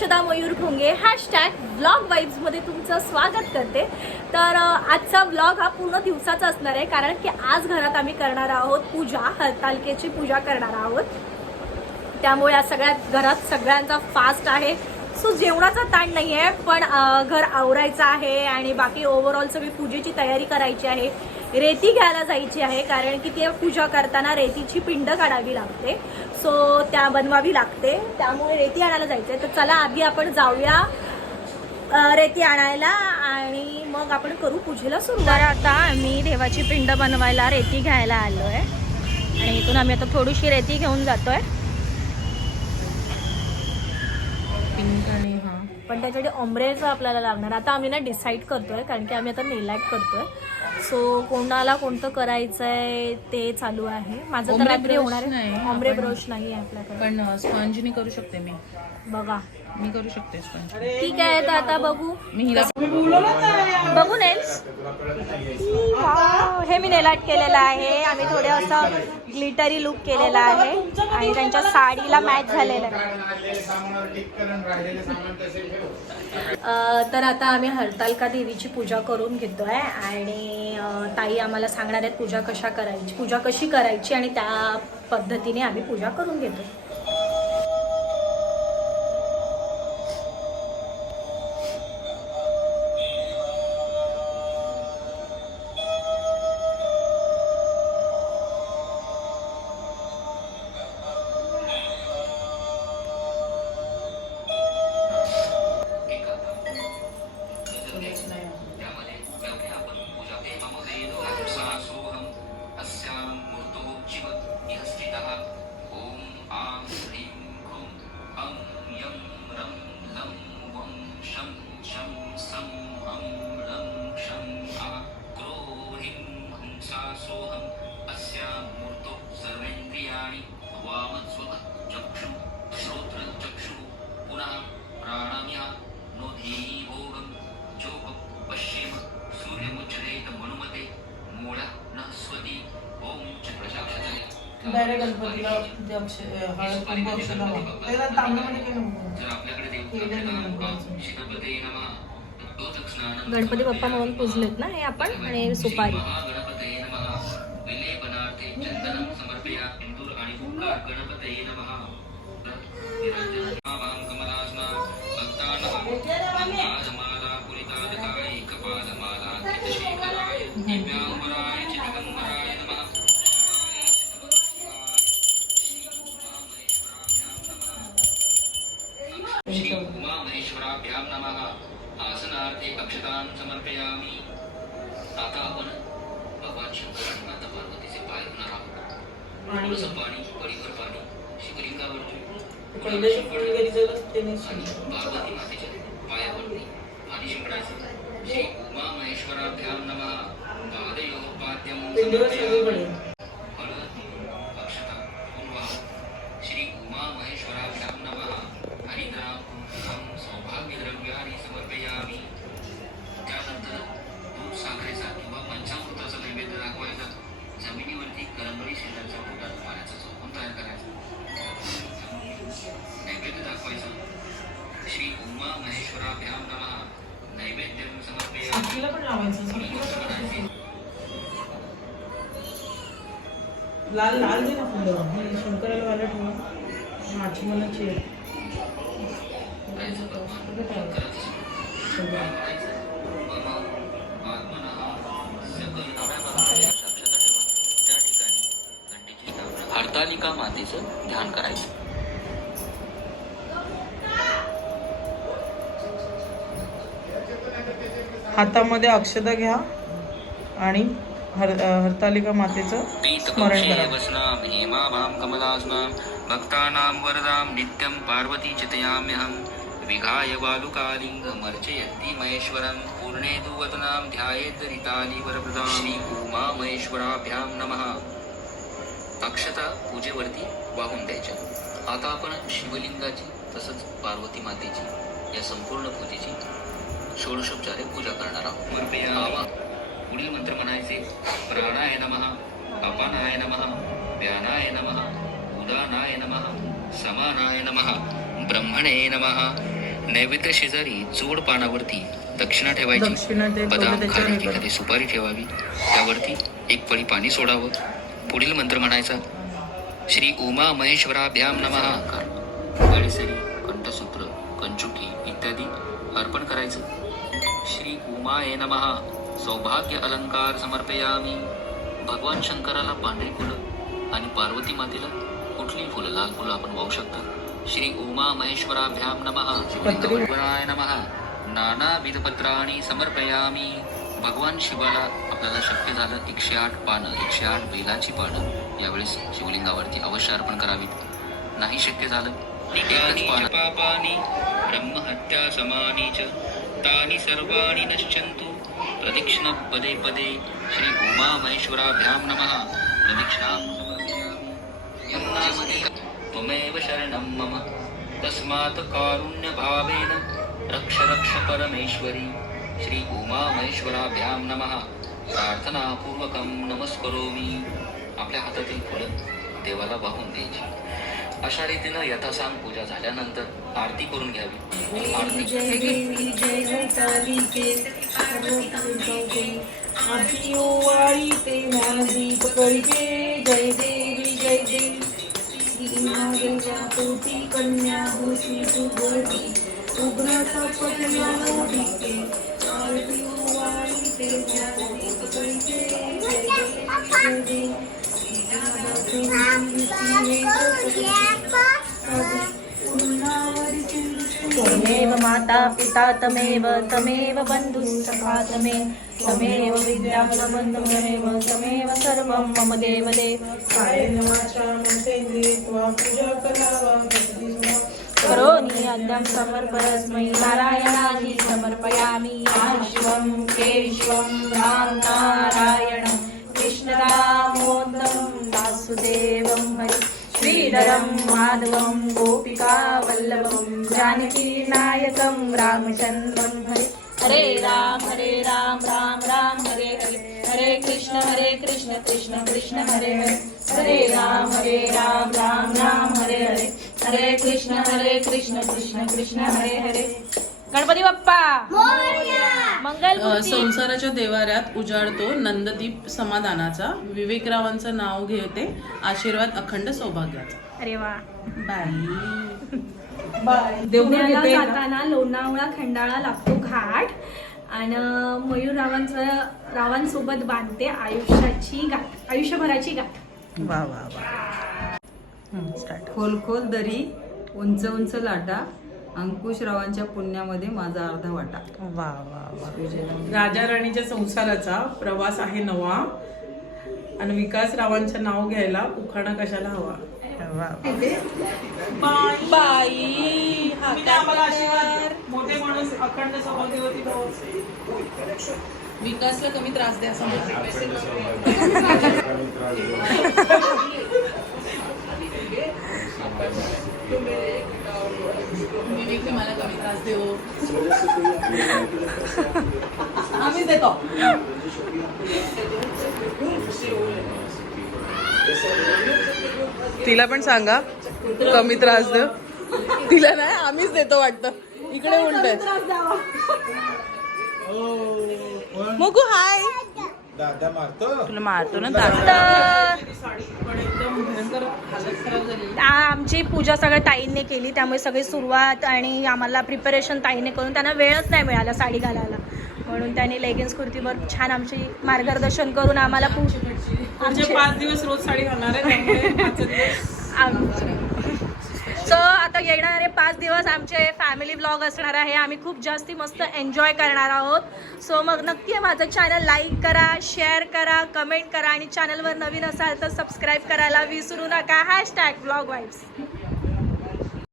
अक्षदा Mayur Bhonge hashtag blog वाईब्समध्ये तुमचं स्वागत करते. तर आजचा ब्लॉग हा पूर्ण दिवसाचा असणार आहे कारण की आज घरात आम्ही करणार आहोत पूजा हरतालिकेची पूजा करणार आहोत. त्यामुळे आज सगळ्यात घरात सगळ्यांचा फास्ट आहे. सो जेवणाचा ताण नाही आहे पण घर आवरायचं आहे आणि बाकी ओव्हरऑल सगळी पूजेची तयारी करायची आहे. रेती घ्यायला जायची आहे कारण की ते पूजा करताना रेतीची पिंड काढावी लागते. सो त्या बनवावी लागते. त्यामुळे रेती आणायला जायचं आहे तर चला आधी आपण जाऊया रेती आणायला आणि मग आपण करू पूजेला सुंदर आता आम्ही देवाची पिंड बनवायला रेती घ्यायला आलो आहे आणि इथून आम्ही आता थोडीशी रेती घेऊन जातो आहे आणि हा पण त्याच्यासाठी ऑम्ब्रेचं आपल्याला लागणार. आता आम्ही ना डिसाईड करतोय कारण की आम्ही आता नेलाईट करतोय. सो कोणाला कोणतं करायचं आहे ते चालू आहे. माझं तर रात्री होणार आहे. नाही, ऑम्ब्रे ब्रश नाही आहे आपल्याकडे. पण स्पंजनी करू शकते मी. बघा. मी करू शकते स्पंज ठीक आहे तर आता बघू. मी हिला बघू नेल्स हे मी नेलाट केलेलं आहे. आम्ही थोडे असं ग्लिटरी लुक केलेला आहे. आणि त्यांच्या साडीला मॅच झालेलं. आहे तर आता आम्ही हरतालका देवीची पूजा करून घेतोय आणि ताई आम्हाला सांगणार आहेत पूजा कशा करायची पूजा कशी करायची आणि त्या पद्धतीने आम्ही पूजा करून घेतो डायरेक्ट गणपतीला हळद कुंकू अक्षता. त्याला तांब्यामध्ये केलं गणपती बाप्पा म्हणून पूजलेत ना हे आपण? आणि सुपारी. अक्षतां समर्पयामि. आता आपण भगवान शंकर आणि माता पार्वतीचे पाय धुणार आहोत. थोडंसं पाणी परिभर पाणी शिवलिंगावरती आणि पार्वती मातेच्या पायावरती पाणी शिंपडायचं श्री उमा महेश्वराभ्यां नमः. पादयोः पाद्यं समर्पयामि. समर्पयामि पण लावायचं साखीला पण लाल लाल दे ना फुलं. हे शंकराला वाला ठेवा. माझी मला चेर हरतालिका मातेचं ध्यान करायचं. हातामध्ये अक्षता घ्या आणि हर हरतालिका मातेचं स्मरण करा. हेमाभां भक्तानां वरदां नित्यं पार्वती चितयाम्यहं विघाय बालुकालिङ्गमर्चयन्ति महेश्वरं पूर्णे तु वदनां वरप्रदां श्री उमा महेश्वराभ्यां नमः। अक्षता पूजेवरती वाहून द्यायच्या आता आपण शिवलिंगाची तसंच पार्वती मातेची या संपूर्ण पूजेची षोडशोपचारे पूजा करणार आहोत. आवा. पुढील मंत्र म्हणायचे प्राणाय नमः अपानाय नमः व्यानाय नमः उदानाय नमः समानाय नमः ब्रह्मणे नमः. नैवेद्य शेजारी जोड पानावरती दक्षिणा ठेवायची. बदाम करा. एखादी सुपारी ठेवावी. त्यावरती एक पळी पाणी सोडावं. पुढील मंत्र म्हणायचा श्री उमा महेश्वराभ्याम नमः. कंठसूत्र कंचुकी इत्यादी अर्पण करायचं. श्री उमाये नमः. सौभाग्य अलंकार समर्पयामी. भगवान शंकराला पांढरी फुलं आणि पार्वती मातेला कुठली फुलं लाल फुलं आपण वाहू शकतो. श्री उमा महेश्वराभ्याम नमः. नमहा नमः. नानाविध पत्राणी समर्पयामी. भगवान शिवाला आपल्याला शक्य झालं एकशे आठ पानं एकशे आठ बेलाची पानं. यावेळेस शिवलिंगावरती अवश्य अर्पण करावीत. नाही शक्य झालं एकच पानं पापानी ब्रह्महत्या च। तानि सर्वाणि नश्यन्तु। प्रदक्षिण पदे पदे श्री उमामहेश्वराभ्यां नमः। प्रदक्षिणां त्वमेव शरणं मम। तस्मात् कारुण्यभावेन रक्ष रक्ष परमेश्वरी। श्री उमा महेश्वराभ्यां नमः। प्रार्थनापूर्वकं नमस्करोमि। आपल्या हातातील फुलं देवाला वाहून द्यायची. अशा रीतीनं यथासांग पूजा झाल्यानंतर आरती करून घ्यावी. आरती. जय देवी जय देवी. कन्या सुगती उग्र आरती त्वमेव माता पिता तमेव तमेव बन्धुः सखा तमे तमेव विद्या तमेव सर्वं मम देवदेव करोमि अद्यं समर्पयस्मै नारायणानि समर्पयामि आश्वं केशवं राम माधवं गोपिकावल्लभं जानकीनायकं रामचन्द्रं हरे हरे राम हरे राम राम राम हरे हरे हरे कृष्ण हरे कृष्ण कृष्ण कृष्ण हरे हरे हरे राम हरे राम राम राम हरे हरे हरे कृष्ण हरे कृष्ण कृष्ण कृष्ण हरे हरे। गणपती बाप्पा! संसाराच्या देवाऱ्यात उजाडतो नंददीप समाधानाचा. विवेकरावांचं नाव घेते. आशीर्वाद अखंड सौभाग्याचा. अरे वा. बाई. पुण्याला? जाताना लोणावळा खंडाळा लागतो घाट. आणि मयूर रावांचं रावांसोबत बांधते आयुष्याची गाठ आयुष्यभराची गाठ वा वा वा. स्टार्ट खोल खोल दरी उंच उंच लाटा. अंकुशरावांच्या पुण्यामध्ये माझा अर्धा वाटा. वा वा वा. राजा राणीच्या संसाराचा प्रवास आहे नवा. आणि विकास रावांचं नाव घ्यायला उखाणा कशाला हवा? वा बाई. मोठे माणूस अखंड सौभाग्यवती भाऊ विकासला कमी त्रास द्या असं म्हणा. विवेक मला कमी त्रास देऊ. आम्ही देतो. तिला पण सांगा कमी त्रास देऊ. तिला नाही आम्हीच देतो वाटतं. इकडे उलट मुकू हाय. तुला मारतो ना दादा पण एकदम भयंकर हालत खराब झाली आ- आमची पूजा सगळ्या ताईंनी केली त्यामुळे सगळी सुरुवात आणि आम्हाला प्रिपरेशन ताईने करून त्यांना वेळच नाही मिळाला साडी घालायला. म्हणून त्यांनी लेगिन्स कुर्तीवर छान आमची मार्गदर्शन करून आम्हाला पूजा पुढचे पाच दिवस रोज साडी घालणार आहे त्यामुळे पाचच दिवस सो आता येणारे पाच दिवस आमचे फॅमिली ब्लॉग असणार आहे. आम्ही खूप जास्ती मस्त एन्जॉय करणार आहोत. सो मग नक्की माझं चॅनल लाईक करा शेअर करा कमेंट करा आणि चॅनलवर नवीन असाल तर सबस्क्राईब करायला विसरू नका. Hashtag blog vibes